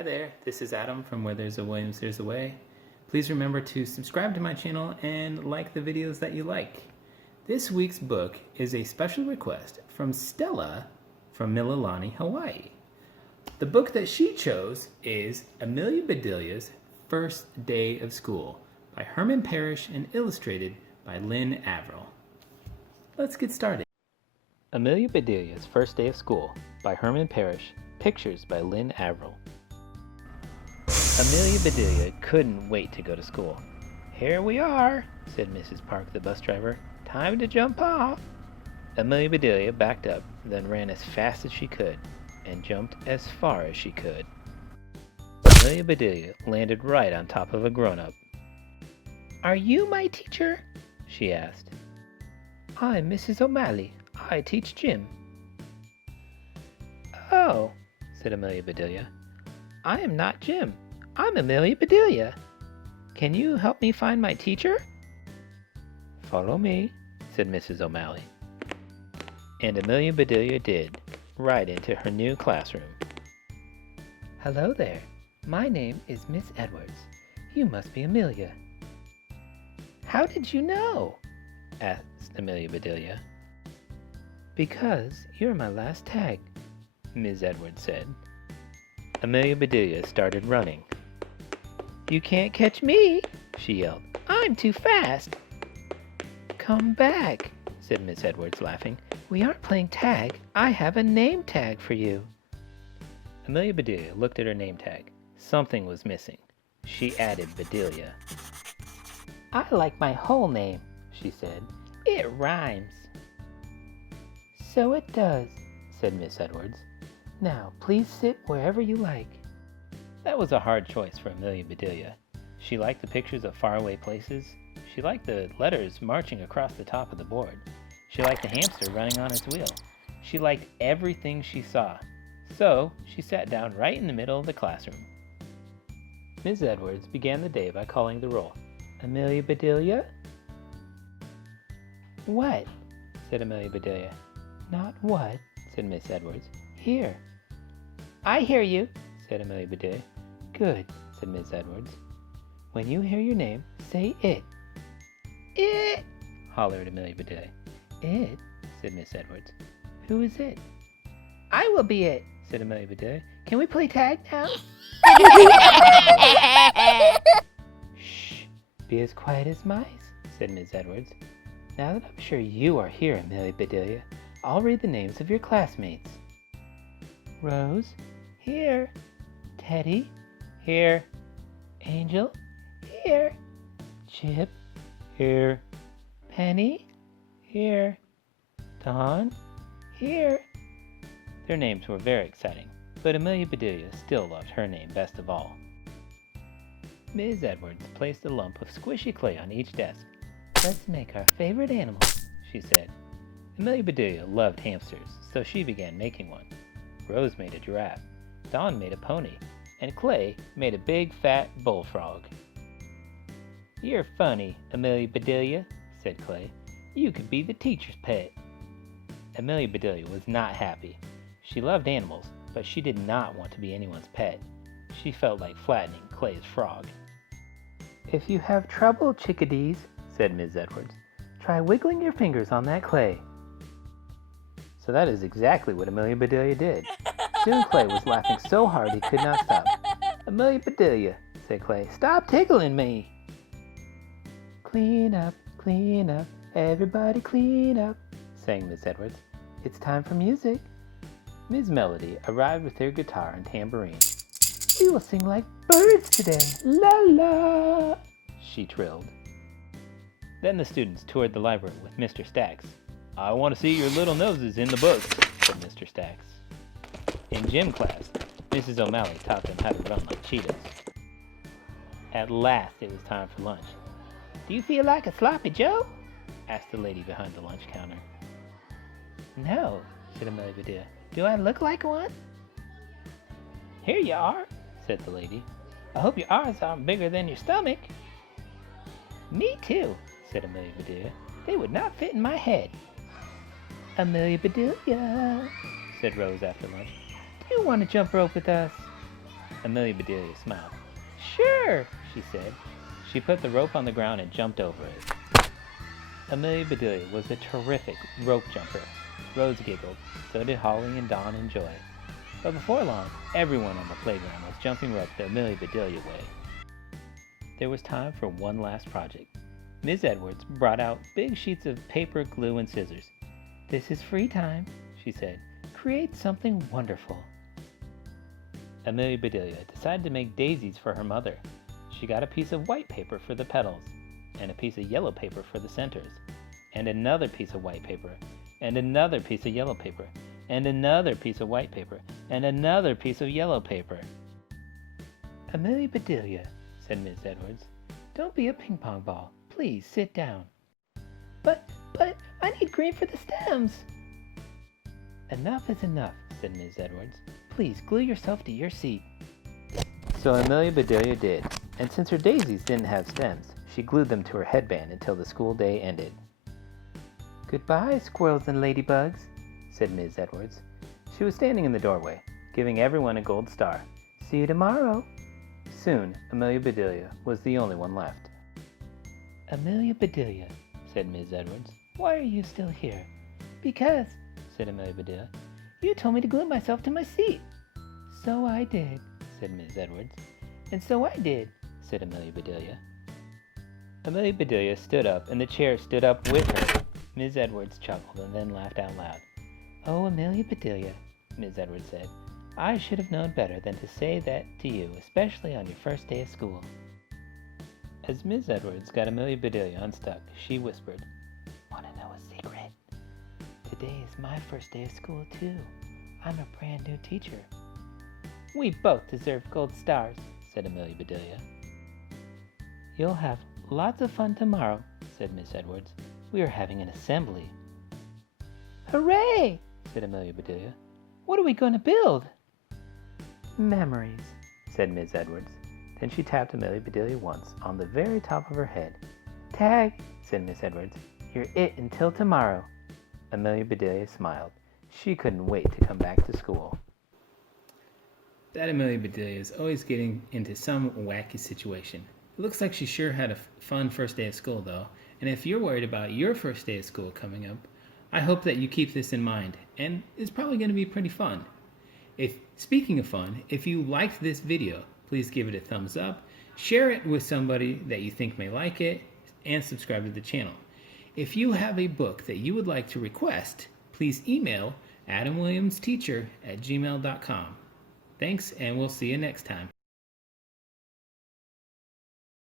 Hi there, this is Adam from Where There's a Williams, There's a Way. Please remember to subscribe to my channel and like the videos that you like. This week's book is a special request from Stella from Mililani, Hawaii. The book that she chose is Amelia Bedelia's First Day of School by Herman Parish and illustrated by Lynn Averill. Let's get started. Amelia Bedelia's First Day of School by Herman Parish, pictures by Lynn Averill. Amelia Bedelia couldn't wait to go to school. "Here we are," said Mrs. Park, the bus driver. "Time to jump off." Amelia Bedelia backed up, then ran as fast as she could, and jumped as far as she could. Amelia Bedelia landed right on top of a grown-up. "Are you my teacher?" she asked. "I'm Mrs. O'Malley. I teach gym." "Oh," said Amelia Bedelia. "I am not Jim. I'm Amelia Bedelia. Can you help me find my teacher?" "Follow me," said Mrs. O'Malley. And Amelia Bedelia did, right into her new classroom. "Hello there. My name is Miss Edwards. You must be Amelia." "How did you know?" asked Amelia Bedelia. "Because you're my last tag," Ms. Edwards said. Amelia Bedelia started running. "You can't catch me," she yelled. "I'm too fast." "Come back," said Miss Edwards, laughing. "We aren't playing tag. I have a name tag for you." Amelia Bedelia looked at her name tag. Something was missing. She added Bedelia. "I like my whole name," she said. "It rhymes." "So it does," said Miss Edwards. "Now, please sit wherever you like." That was a hard choice for Amelia Bedelia. She liked the pictures of faraway places. She liked the letters marching across the top of the board. She liked the hamster running on its wheel. She liked everything she saw. So, she sat down right in the middle of the classroom. Ms. Edwards began the day by calling the roll. "Amelia Bedelia?" "What?" said Amelia Bedelia. "Not what," said Miss Edwards. "Here." "I hear you," said Amelia Bedelia. "Good," said Miss Edwards. "When you hear your name, say it." "It," hollered Amelia Bedelia. "It," said Miss Edwards. "Who is it?" "I will be it," said Amelia Bedelia. "Can we play tag now?" "Shh, be as quiet as mice," said Miss Edwards. "Now that I'm sure you are here, Amelia Bedelia, I'll read the names of your classmates. Rose, here. Teddy, here. Angel, here. Chip, here. Penny, here. Dawn, here." Their names were very exciting, but Amelia Bedelia still loved her name best of all. Ms. Edwards placed a lump of squishy clay on each desk. "Let's make our favorite animal," she said. Amelia Bedelia loved hamsters, so she began making one. Rose made a giraffe, Dawn made a pony, and Clay made a big fat bullfrog. "You're funny, Amelia Bedelia," said Clay. "You could be the teacher's pet." Amelia Bedelia was not happy. She loved animals, but she did not want to be anyone's pet. She felt like flattening Clay's frog. "If you have trouble, chickadees," said Ms. Edwards, "try wiggling your fingers on that clay." So that is exactly what Amelia Bedelia did. Soon Clay was laughing so hard he could not stop. "Amelia Bedelia," said Clay, "stop tickling me." Clean up, everybody clean up," sang Miss Edwards. "It's time for music." Ms. Melody arrived with her guitar and tambourine. "We will sing like birds today, la la," she trilled. Then the students toured the library with Mr. Stacks. "I want to see your little noses in the books," said Mr. Stacks. In gym class, Mrs. O'Malley taught them how to run like cheetahs. At last it was time for lunch. "Do you feel like a sloppy Joe?" asked the lady behind the lunch counter. "No," said Amelia Bedelia. "Do I look like one?" "Here you are," said the lady. "I hope your arms aren't bigger than your stomach." "Me too," said Amelia Bedelia. "They would not fit in my head." "Amelia Bedelia," said Rose after lunch. "Do you want to jump rope with us?" Amelia Bedelia smiled. Sure, she said. She put the rope on the ground and jumped over it. Amelia Bedelia was a terrific rope jumper. Rose giggled. So did Holly and Dawn and Joy. But before long, everyone on the playground was jumping rope the Amelia Bedelia way. There was time for one last project. Ms. Edwards brought out big sheets of paper, glue, and scissors. This is free time, she said. Create something wonderful. Amelia Bedelia decided to make daisies for her mother. She got a piece of white paper for the petals, and a piece of yellow paper for the centers, and another piece of white paper, and another piece of yellow paper, and another piece of white paper, and another piece of yellow paper. Amelia Bedelia, said Ms. Edwards, don't be a ping-pong ball. Please sit down. But I need green for the stems. Enough is enough, said Ms. Edwards. Please glue yourself to your seat. So Amelia Bedelia did, and since her daisies didn't have stems, she glued them to her headband until the school day ended. Goodbye, squirrels and ladybugs, said Ms. Edwards. She was standing in the doorway, giving everyone a gold star. See you tomorrow. Soon, Amelia Bedelia was the only one left. Amelia Bedelia, said Ms. Edwards, why are you still here? Because, said Amelia Bedelia, you told me to glue myself to my seat. So I did, said Ms. Edwards. And so I did, said Amelia Bedelia. Amelia Bedelia stood up, and the chair stood up with her. Ms. Edwards chuckled and then laughed out loud. Oh, Amelia Bedelia, Ms. Edwards said, I should have known better than to say that to you, especially on your first day of school. As Ms. Edwards got Amelia Bedelia unstuck, she whispered, Want to know a secret? Today is my first day of school, too. I'm a brand new teacher. We both deserve gold stars, said Amelia Bedelia. You'll have lots of fun tomorrow, said Miss Edwards. We are having an assembly. Hooray, said Amelia Bedelia. What are we going to build? Memories, said Miss Edwards. Then she tapped Amelia Bedelia once on the very top of her head. Tag, said Miss Edwards. You're it until tomorrow. Amelia Bedelia smiled. She couldn't wait to come back to school. That Amelia Bedelia is always getting into some wacky situation. It looks like she sure had a fun first day of school, though. And if you're worried about your first day of school coming up, I hope that you keep this in mind. And it's probably going to be pretty fun. Speaking of fun, if you liked this video, please give it a thumbs up, share it with somebody that you think may like it, and subscribe to the channel. If you have a book that you would like to request, please email adamwilliamsteacher@gmail.com. Thanks, and we'll see you next time.